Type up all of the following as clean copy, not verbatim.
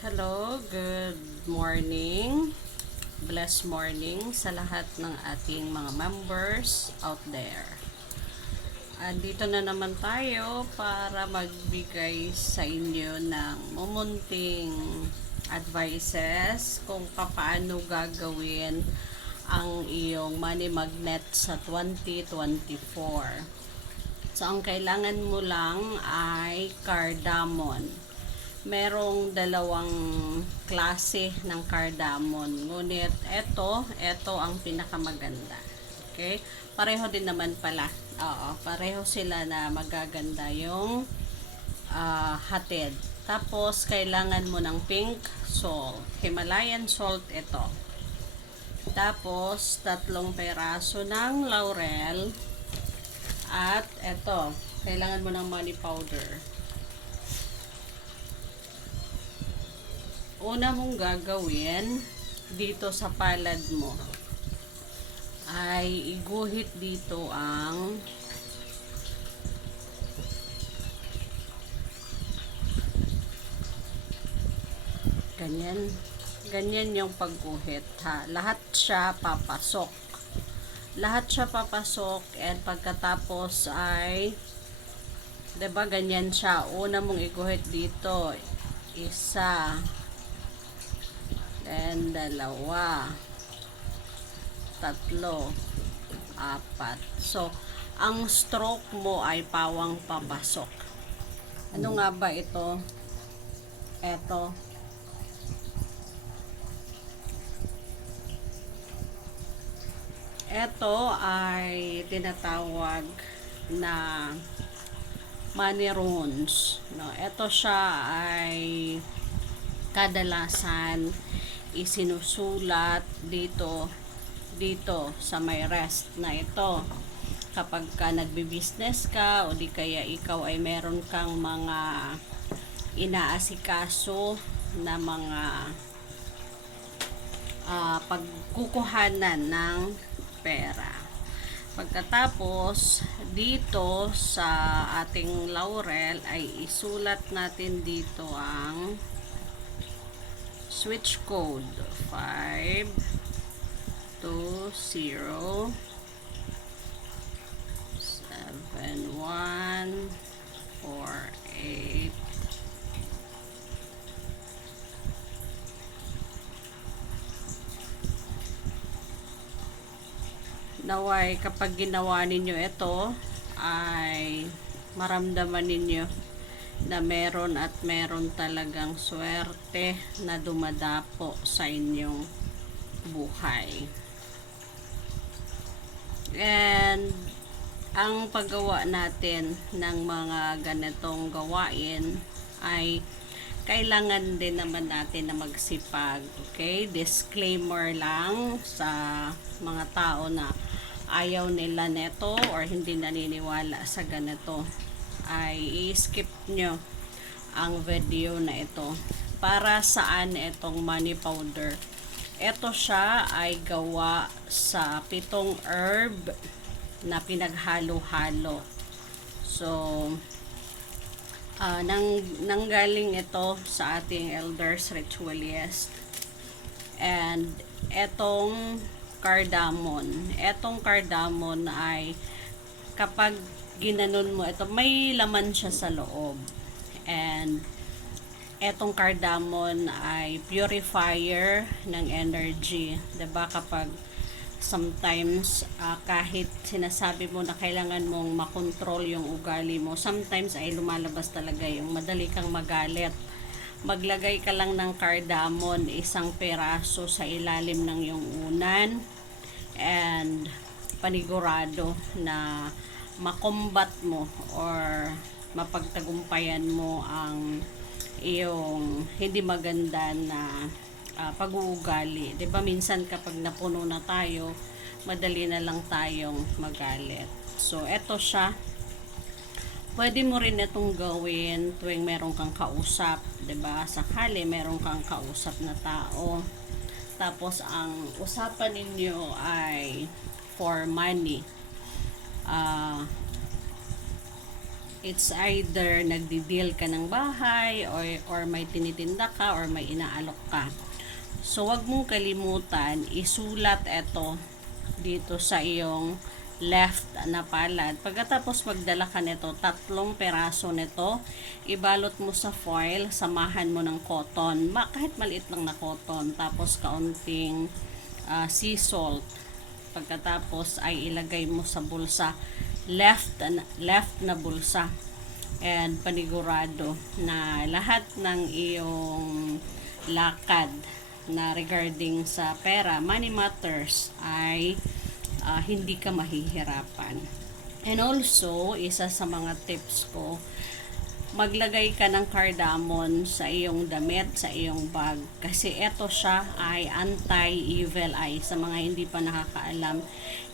Hello, good morning. Blessed morning sa lahat ng ating mga members out there. Andito na naman tayo para magbigay sa inyo ng mumunting advices kung paano gagawin ang iyong money magnet sa 2024. So, ang kailangan mo lang ay cardamom. Merong dalawang klase ng cardamom. Ngunit ito ang pinakamaganda. Okay? Pareho din naman pala. Oo, pareho sila na magaganda yung hatid. Tapos, kailangan mo ng pink salt. Himalayan salt ito. Tapos, 3 peraso ng laurel. At ito, kailangan mo ng money powder. Una mong gagawin dito sa palad mo ay iguhit dito ang ganyan yung pagguhit ha. Lahat siya papasok and pagkatapos ay 'di ba ganyan siya. Una mong iguhit dito, isa, and 2, 3, 4. So, ang stroke mo ay pawang papasok. Ano nga ba ito? Ito ay tinatawag na money runes. No, ito siya ay kadalasan isinusulat dito sa may rest na ito. Kapag ka nagbi-business ka o di kaya ikaw ay meron kang mga inaasikaso na mga pagkukuhanan ng pera. Pagkatapos dito sa ating laurel ay isulat natin dito ang switch code 5207148. Naway kapag ginawa ninyo ito ay maramdaman ninyo na meron at meron talagang swerte na dumadapo sa inyong buhay. And ang paggawa natin ng mga ganitong gawain ay kailangan din naman natin na magsipag. Okay? Disclaimer lang sa mga tao na ayaw nila neto or hindi naniniwala sa ganito, ay i-skip nyo ang video na ito. Para saan itong money powder? Ito siya ay gawa sa 7 herb na pinaghalo-halo. So, nanggaling ito sa ating elders ritualist. And etong cardamom ay kapag ginanon mo ito, may laman siya sa loob. And etong cardamom ay purifier ng energy. 'Di ba kapag sometimes kahit sinasabi mo na kailangan mong makontrol yung ugali mo, sometimes ay lumalabas talaga yung madali kang magalit. Maglagay ka lang ng cardamom, 1 peraso sa ilalim ng iyong unan, and panigurado na makombat mo or mapagtagumpayan mo ang iyong hindi maganda na pag-uugali. 'Di ba minsan kapag napuno na tayo, madali na lang tayong magalit. So eto siya. Pwede mo rin itong gawin tuwing meron kang kausap, 'di ba? Sakali meron kang kausap na tao. Tapos ang usapan ninyo ay for money. It's either nagdi-deal ka ng bahay or may tinitinda ka or may inaalok ka. So, wag mong kalimutan, isulat ito dito sa iyong left na palad. Pagkatapos magdala ka nito, 3 peraso nito, ibalot mo sa foil, samahan mo ng cotton, kahit maliit lang na cotton, tapos kaunting sea salt. Pagkatapos ay ilagay mo sa bulsa, left na bulsa, and panigurado na lahat ng iyong lakad na regarding sa pera, money matters, ay hindi ka mahihirapan. And also, isa sa mga tips ko, maglagay ka ng cardamom sa iyong damit, sa iyong bag. Kasi ito siya ay anti-evil eye. Sa mga hindi pa nakakaalam,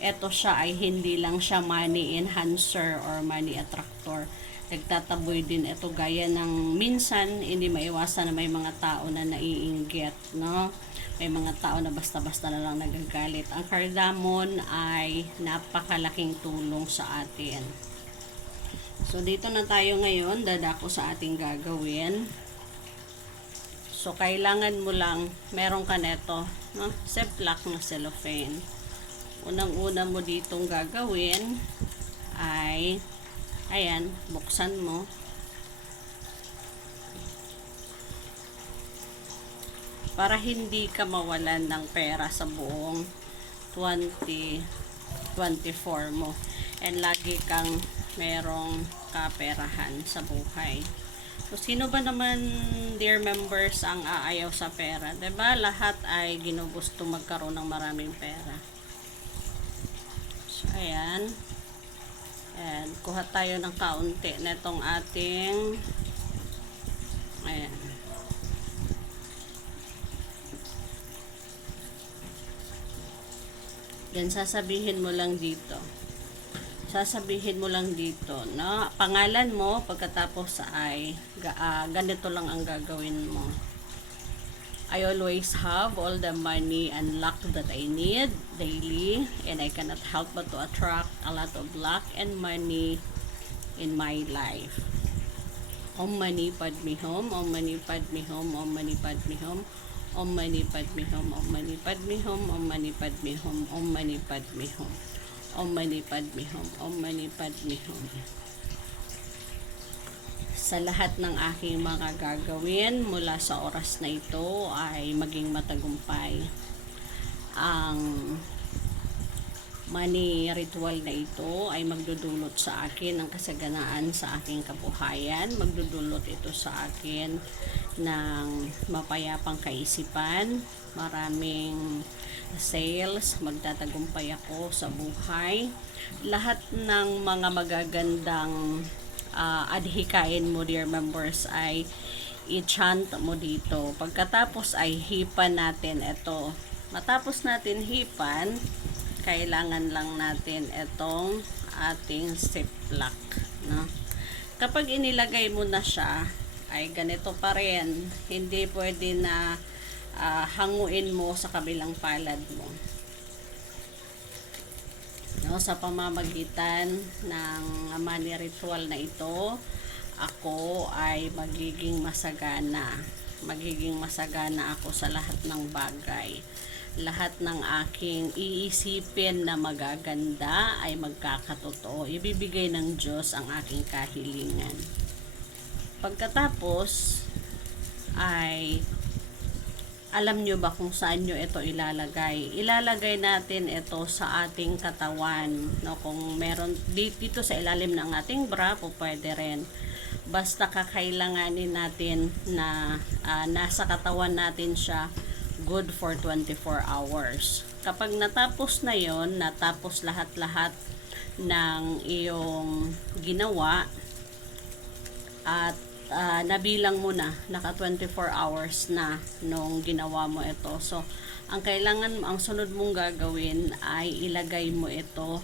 ito siya ay hindi lang siya money enhancer or money attractor. Nagtataboy din ito gaya ng minsan hindi maiwasan na may mga tao na naiinggit, no? May mga tao na basta-basta na lang nagagalit. Ang cardamom ay napakalaking tulong sa atin. So, dito na tayo ngayon. Dadako sa ating gagawin. So, kailangan mo lang, meron ka neto, no? Ziploc na cellophane. Unang-una mo ditong gagawin ay, ayan, buksan mo. Para hindi ka mawalan ng pera sa buong 2024 mo. And lagi kang merong kaperahan sa buhay. So, sino ba naman, dear members, ang aayaw sa pera? Diba? Lahat ay ginugusto magkaroon ng maraming pera. So, ayan. And, kuha tayo ng kaunti na itong ating, ayan. Yan, sasabihin mo lang dito. No? Pangalan mo, pagkatapos ay ganito lang ang gagawin mo. I always have all the money and luck that I need daily, and I cannot help but to attract a lot of luck and money in my life. Om Mani Padme Hum, Om Mani Padme Hum, Om Mani Padme Hum, Om Mani Padme Hum, Om Mani Padme Hum, Om Mani Padme Hum, Om Mani Padme Hum, Om Mani Padme Hum, Om Mani Padme Hum. Sa lahat ng aking mga gagawin mula sa oras na ito ay maging matagumpay. Ang money ritual na ito ay magdudulot sa akin ng kasaganaan sa aking kabuhayan. Magdudulot ito sa akin ng mapayapang kaisipan, maraming sales, magtatagumpay ako sa buhay. Lahat ng mga magagandang adhikain mo, dear members, ay i-chant mo dito. Pagkatapos ay hipan natin ito. Matapos natin hipan, kailangan lang natin itong ating ziploc, no? Kapag inilagay mo na siya, ay ganito pa rin. Hindi pwede na hanguin mo sa kabilang palad mo. No, sa pamamagitan ng money ritual na ito, ako ay magiging masagana. Magiging masagana ako sa lahat ng bagay. Lahat ng aking iisipin na magaganda ay magkakatotoo. Ibibigay ng Diyos ang aking kahilingan. Pagkatapos ay alam nyo ba kung saan nyo ito ilalagay? Ilalagay natin ito sa ating katawan. No? Kung meron dito sa ilalim ng ating bra, po pwede rin. Basta kakailanganin natin na nasa katawan natin siya good for 24 hours. Kapag natapos na yon, natapos lahat-lahat ng iyong ginawa at nabilang mo na, naka 24 hours na nung ginawa mo ito. So, ang sunod mong gagawin ay ilagay mo ito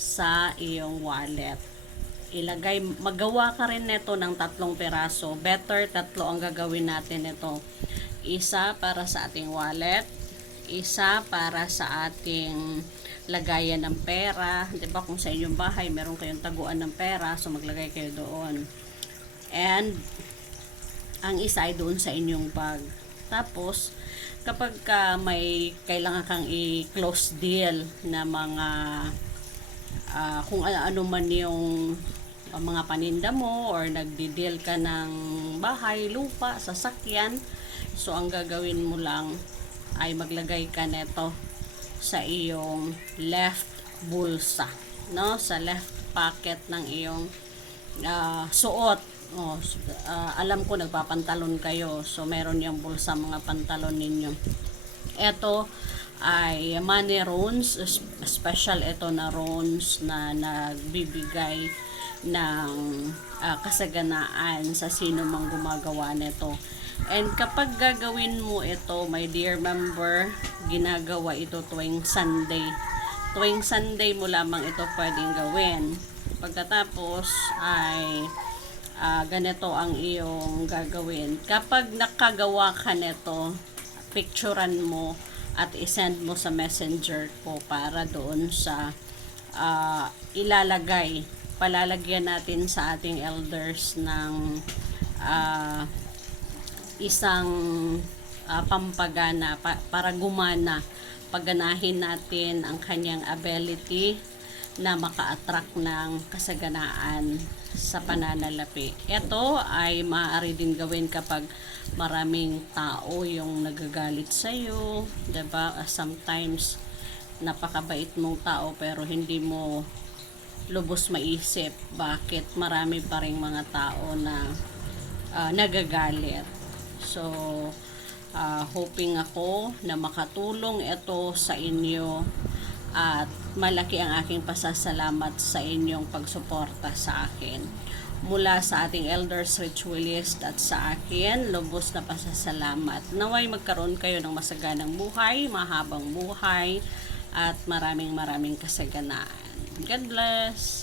sa iyong wallet. Magawa ka rin nito ng 3 peraso. Better 3 ang gagawin natin ito. Isa para sa ating wallet, isa para sa ating lagayan ng pera. 'Di ba kung sa inyong bahay meron kayong taguan ng pera, so maglagay kayo doon. And ang isa ay doon sa inyong bag. Tapos kapag may kailangan kang i-close deal na mga kung ano man yung mga paninda mo, or nagdi-deal ka ng bahay, lupa, sasakyan, so ang gagawin mo lang ay maglagay ka neto sa iyong left bulsa, no, sa left pocket ng iyong suot. Alam ko nagpapantalon kayo, so meron yung bulsa mga pantalon ninyo. Ito ay money runes, special ito na runes na nagbibigay ng kasaganaan sa sino mang gumagawa nito. And kapag gagawin mo ito, my dear member, ginagawa ito tuwing Sunday. Tuwing Sunday mo lamang ito pwedeng gawin. Pagkatapos ay ganito ang iyong gagawin. Kapag nakagawa ka nito, picturean mo at isend mo sa messenger ko para doon sa palalagyan natin sa ating elders ng isang pampagana para gumana, pagganahin natin ang kanyang ability na maka-attract ng kasaganaan sa pananalapi. Ito ay maaari din gawin kapag maraming tao yung nagagalit sa iyo, 'di ba? Sometimes napakabait mong tao pero hindi mo lubos maisip bakit marami pa ring mga tao na nagagalit. So hoping ako na makatulong ito sa inyo, at malaki ang aking pasasalamat sa inyong pagsuporta sa akin. Mula sa ating elders, ritualist, at sa akin, lubos na pasasalamat. Naway magkaroon kayo ng masaganang buhay, mahabang buhay, at maraming kasaganaan. God bless!